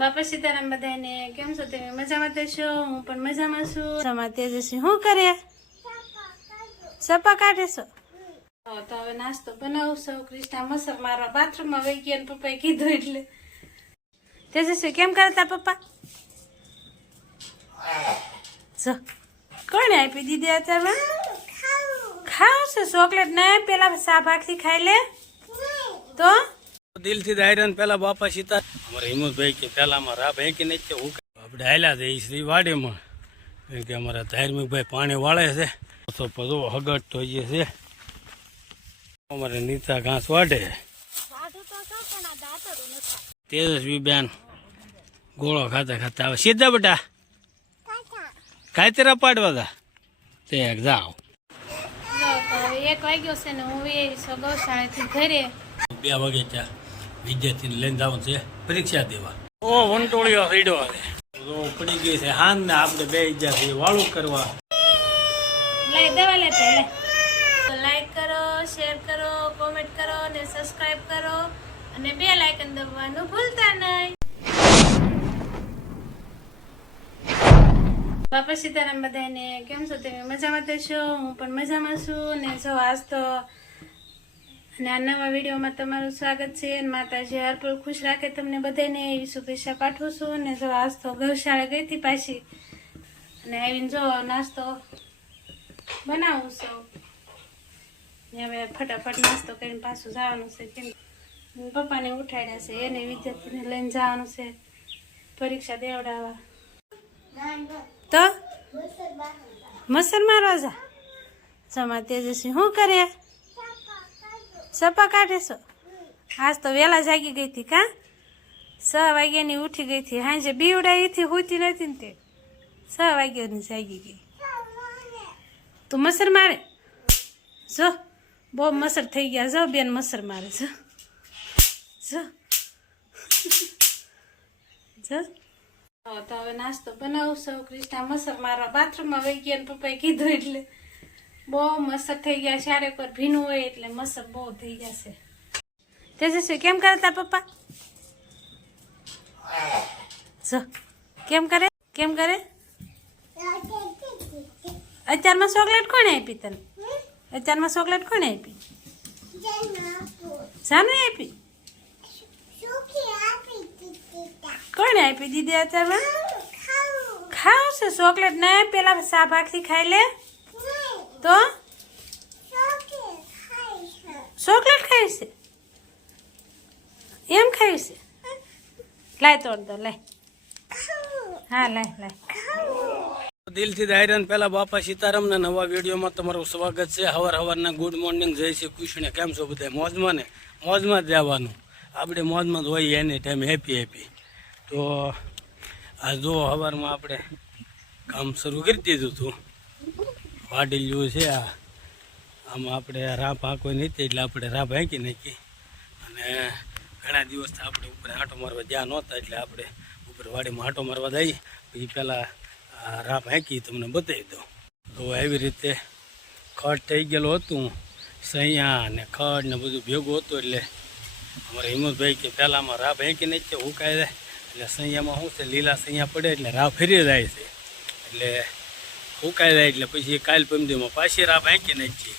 બાપા સીતારામ બધાને કેમ છો તમે? મજામાં તો છો? હું પણ મજામાં છું. મજામાં તેજસ્વી શું કરે સપા કાઢે છો? હા, તો હવે નાસ્તો બનાવશો. ક્રિષ્ણા મસર મારવા બાથરૂમમાં વહી ગયા પપ્પાએ કીધું એટલે. તેજસ્વી કેમ કરે તા પપ્પા? જો કોણે આપી દીધી અત્યારે? ખાવ છે ચોકલેટ ને પેલા સા ભાખરી ખાઈ લે. તો? દિલથી દાયરન પેલા બાપા સીતા અમારા હિંમતભાઈ કે પેલા અમારા રા ભાઈ કે નહીં કે હું આપણે હાલ્યા છે એ શ્રી વાડીમાં. કેમ કે અમારા ધાર્મિકભાઈ પાણી વાળે છે. તો બધો હગટ તો જે છે. અમારે નીતા ઘાસ વાઢે તેજસ્વી બેન ગોળો ખાતા ખાતા આવે. સીધા બેટા? કાતરા પાડવા હતા તે જાઓ જો તો હવે એક વાગ્યો છે ને હું એ ગૌશાળાથી ઘરે બે વાગે ત્યાં. વિદ્યાર્થીને લઈને જવાનું છે પરીક્ષા દેવા. ઓ વંટોળિયો રેડો તો પડી ગઈ છે હાન ને આપણે બે છે વાળું કરવા. લઈ દવા લે તો લાઈક કરો શેર કરો કોમેન્ટ કરો અને સબસ્ક્રાઇબ કરો અને બે લાઇકન દબાવવાનું ભૂલતા નહીં. બાપા સીતારામ બધાને કેમ છો? તમે મજામાં તો છો? હું પણ મજામાં છું ને જો આજ તો અને આ નવા વિડીયોમાં તમારું સ્વાગત છે અને માતાજી હરપુર ખુશ રાખે તમને બધાને એવી શુભેચ્છા પાઠવું છું ને જો આજ તો ગૌશાળા ગઈ હતી પાછી અને આવીને જો નાસ્તો બનાવું છું. ને હવે ફટાફટ નાસ્તો કરીને પાછું જવાનું છે કેમ પપ્પાને ઉઠાડ્યા છે એને વિદ્યાર્થીને લઈને જવાનું છે પરીક્ષા દેવડાવવા. તો? મસર મારવા જા જમા તેજસ્વી શું કરે? સપા કાઢે છો આજ તો વહેલા જાગી ગઈ હતી કા? છ વાગ્યાની ઉઠી ગઈ હતી. હાંજે બીવડાવી હતી, હોતી નથી ને તે. છ વાગ્યાની જાગી ગઈ. તું મસર મારે? જો, બહુ મસર થઈ ગયા. જો, બેન, મસર મારે. જો. જો. જો. તો હવે નાસ્તો બનાવશો કૃષ્ણા મસર મારવા બાથરૂમમાં વહી ગયા ને પપ્પાએ કીધું એટલે. બહુ મસ્ત થઈ ગયા છે. વાર ભીનું હોય એટલે મસ્ત બહુ થઈ છે. તેજસ્વી, કેમ કરે તાર પપ્પા? કેમ કરે? કેમ કરે? અચારમાં ચોકલેટ કોણે આપી તને? અચારમાં ચોકલેટ કોણે આપી? જાનુ આપી? કોણે આપી દીધી અચારમાં ખાવ છે. ચોકલેટ ને પેલા સા ભાગથી ખાઈ લે. તો? ચોકલેટ ખાઈ છે એમ ખાઈ છે લાય તોડ દો, લાય. હા, લાય લાય. દિલથી દાયરન પેલા બાપા સીતારામના નવા વિડીયોમાં તમારું સ્વાગત છે. હવાર હવારના ગુડ મોર્નિંગ જય શ્રી કૃષ્ણ. કેમ છો બધા મોજમાં ને? મોજમાં જવાનું આપણે મોજમાં જ હોય એની ટાઈમ હેપી હેપી તો આ જો હવારમાં આપણે કામ શરૂ કરી દીધું હતું. વાડીલું છે આ. આમાં આપણે રા પાકવી નથી એટલે આપણે રા ભાંકી નાખી. અને ઘણા દિવસથી આપણે ઉપર આંટો મારવા જ્યાં નહોતા એટલે આપણે ઉપર વાડીમાં આંટો મારવા જઈએ પછી પહેલાં આ રા ભાંકી તમને બતાવી દઉં. તો એવી રીતે ખડ થઈ ગયેલું હતું. સૈયા ને ખડ ને બધું ભેગું હતું એટલે અમારે હિંમતભાઈ કે પહેલાંમાં રા ભાંકી હું ઉકાઈ જાય એટલે સૈયામાં શું છે, લીલા સૈયા પડે એટલે રાહ ફરી જાય છે. એટલે ઉકાઈ જાય એટલે પછી કાલ પમદીમાં પાછી રા ભાંકી નાખીએ.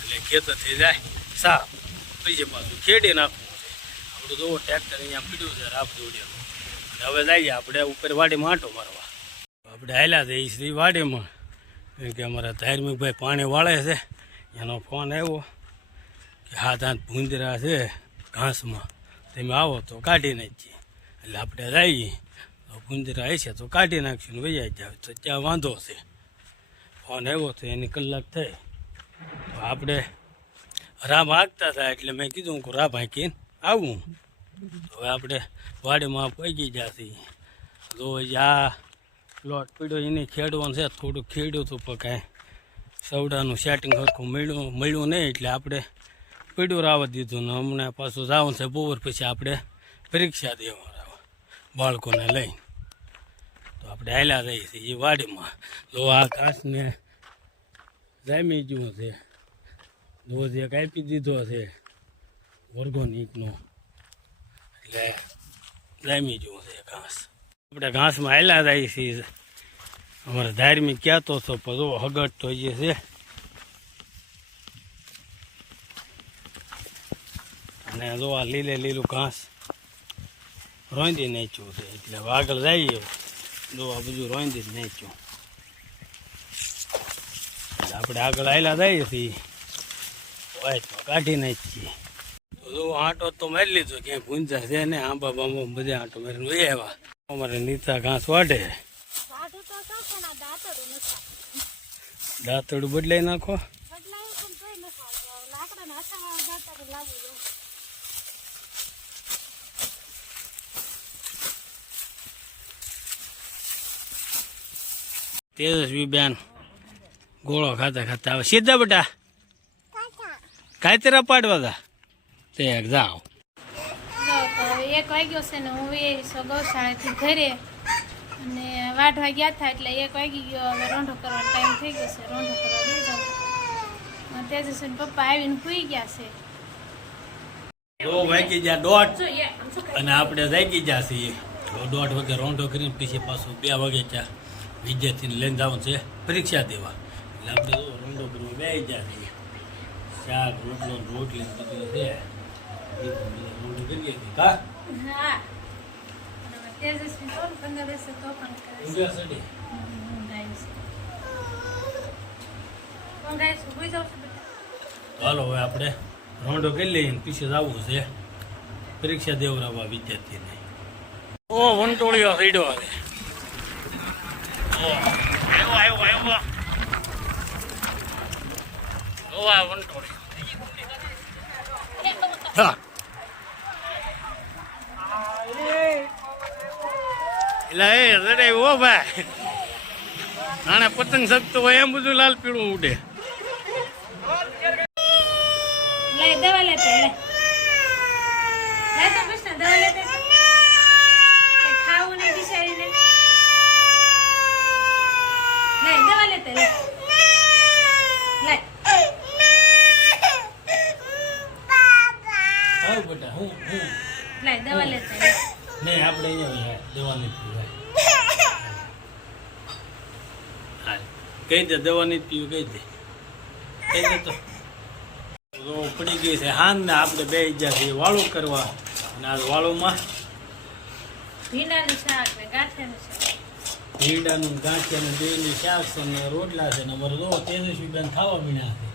એટલે ખેતર થઈ જાય. સાફ પછી પાછું ખેડી નાખવું છે. આપણું જોવો ટ્રેક્ટર અહીંયા પીડ્યું છે, રાપ દોડ્યું અને હવે જઈએ આપણે ઉપર વાડીમાં આંટો મારવા. આપણે હાલ્યા છે એ શ્રી વાડીમાં. કેમ કે અમારા ધાર્મિકભાઈ પાણી વાળે છે. એનો ફોન આવ્યો કે હાથ હાથ ભૂંદરા છે ઘાસમાં. તમે આવો તો કાઢી નાખીએ. એટલે આપણે જઈએ. ભૂંદરા હશે તો કાઢી નાખશું ને વૈયા જાવ તો ત્યાં વાંધો છે. ફોન આવ્યો તો એની કલાક થઈ. તો આપણે રા માગતા હતા એટલે મેં કીધું કે રા ભાંકીને આવું. હવે આપણે વાડીમાં પહોંચી જશે તો આ પ્લોટ પીડ્યો, એને ખેડવાનું છે થોડું ખેડ્યું હતું, પણ કાંઈ સવડાનું સેટિંગ સરખું મળ્યું મળ્યું નહીં, એટલે આપણે પીડ્યું રાવવા દીધું. ને હમણાં પાછું જવાનું છે બપોર પછી આપણે પરીક્ષા દેવા બાળકોને લઈને. તો આપણે હાલ્યા જઈએ છીએ એ વાડીમાં. તો આ ઘાસને જામી ગયું છે. દોધ એક આપી દીધો છે ઓર્ગોનિકનો. એટલે જામી ગયું છે ઘાસ. આપણે ઘાસમાં હાલ્યા જાય છીએ. અમારે ધાર્મિક કહેતો હતો પણ જો હગટ તો જે છે. અને જો આ લીલે લીલું ઘાસ રોંધી નાખ્યું છે. એટલે આગળ જઈએ. જો આ બધું રોઈંદી જ નાખ્યું આપણે આગળ આવેલા જઈએ છીએ કાઢી નાખીએ. જો આંટો તો મારી લીધો ક્યાંય ભૂંજા છે ને આંબા બાંબા બધા આંટો મારી વહી આવ્યા. અમારે નીચા ઘાસ વાઢે. દાંતડું બદલાઈ નાખો. તેજસ્વી બેન ગોળો ખાતા ખાતા આવે. સીધા બેટા. કાયતરા પાડવા હતા તે જાઓ એક વાગ્યો છે ને હું એ ગૌશાળાથી ઘરે અને વાઢવા ગયા હતા એટલે એક વાગી ગયો. હવે રોંઢો કરવાનો ટાઈમ થઈ ગયો છે. રોંઢો કરવા દઈ જાઉં. તેજસ્વી પપ્પા આવીને સુઈ ગયા છે. દો વાગી દોઢ? અને આપણે જાગી ગયા છીએ. દોઢ વાગે રોંઢો કરીને પછી પાછું બે વાગે ચા વિદ્યાર્થીને લઈને જવાનું છે પરીક્ષા દેવા. એટલે આપણે તો રંડો કરવા બે જ્યાં છીએ શાક રોટલો રોટલી બધું છે. કરીએ છીએ. કા? હવે આવી આવી હાલો આપણે રોંડો કરી લઈએ ને પીછે જવું છે. પરીક્ષા દેવડાવવા વિદ્યાર્થીને. ઓ વંટોળિયો સઈડો હવે ઓ, આવ્યો આવ્યો આવ્યો ઓ આ વંટોળિયો હા એટલે એ રડે ઓ ભાઈ નાણે પતંગ શકતો હોય એમ બધું લાલ પીળું ઉડે લે દવા લેતે લે લે તો કૃષ્ણ દવા લેતે કંઈ ખાવું નહીં બિચારીને લે દવા લેતે લે. લે બેટા હું હું. લે દવા લેતે નહીં આપણે અહીંયા દવા નથી પીવાય. કહી દે દવા નથી પીવું કહી દે. કહી દે તો. પડી ગઈ છે હાન ને આપણે બે ગયા છે વાળું કરવા. અને આ વાળુમાં ભીંડાનું શાક ને ગાંઠિયાનું શાક. ભીંડાનું ગાંઠિયાનું બેનું શાક છે ને રોટલા છે ને અમારે જો તેજસ્વી બેન ખાવા મીણા છે.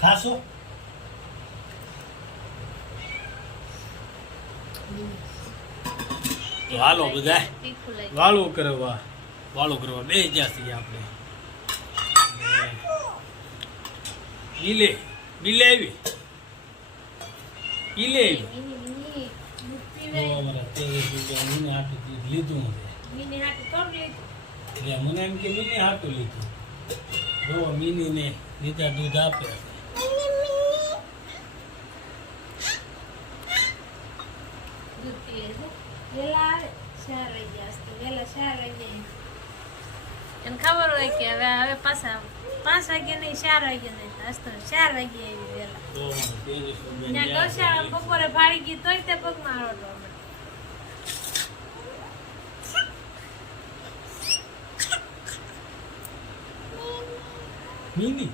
ખાશો? તો હાલો બધા વાળું કરવા વાળું કરવા. બે જ્યાં છીએ આપણે. બિલે બિલે આવી. હાટું લીધું એટલે મને એમ કે મીને હાટું લીધું. જો મીનીને લીધા દૂધ આપે. ખબર હોય કે હવે હવે પાછા પાંચ વાગ્યા નહીં ચાર વાગ્યા નહીં અસ્તો ચાર વાગ્યા આવી પહેલા ત્યાં ગૌશાળા બપોરે ફાડી ગઈ તોય તે પગમાં મારો. મીની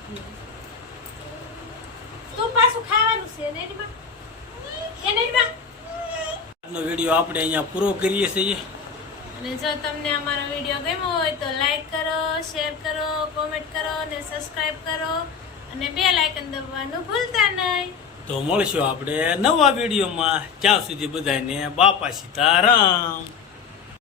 પીએ. તું પાછું ખાવાનું છે ને એની માં? આજનો વીડિયો આપણે અહીંયા પૂરો કરીએ છીએ અને જો તમને અમારો વીડિયો ગમ્યો હોય તો લાઈક કરો શેર કરો કોમેન્ટ કરો અને સબસ્ક્રાઈબ કરો. અને બે લાઇકન દબાવવાનું ભૂલતા નહીં. તો મળશું આપણે નવા વિડીયોમાં. ત્યાં સુધી બધાને બાપા સીતારામ.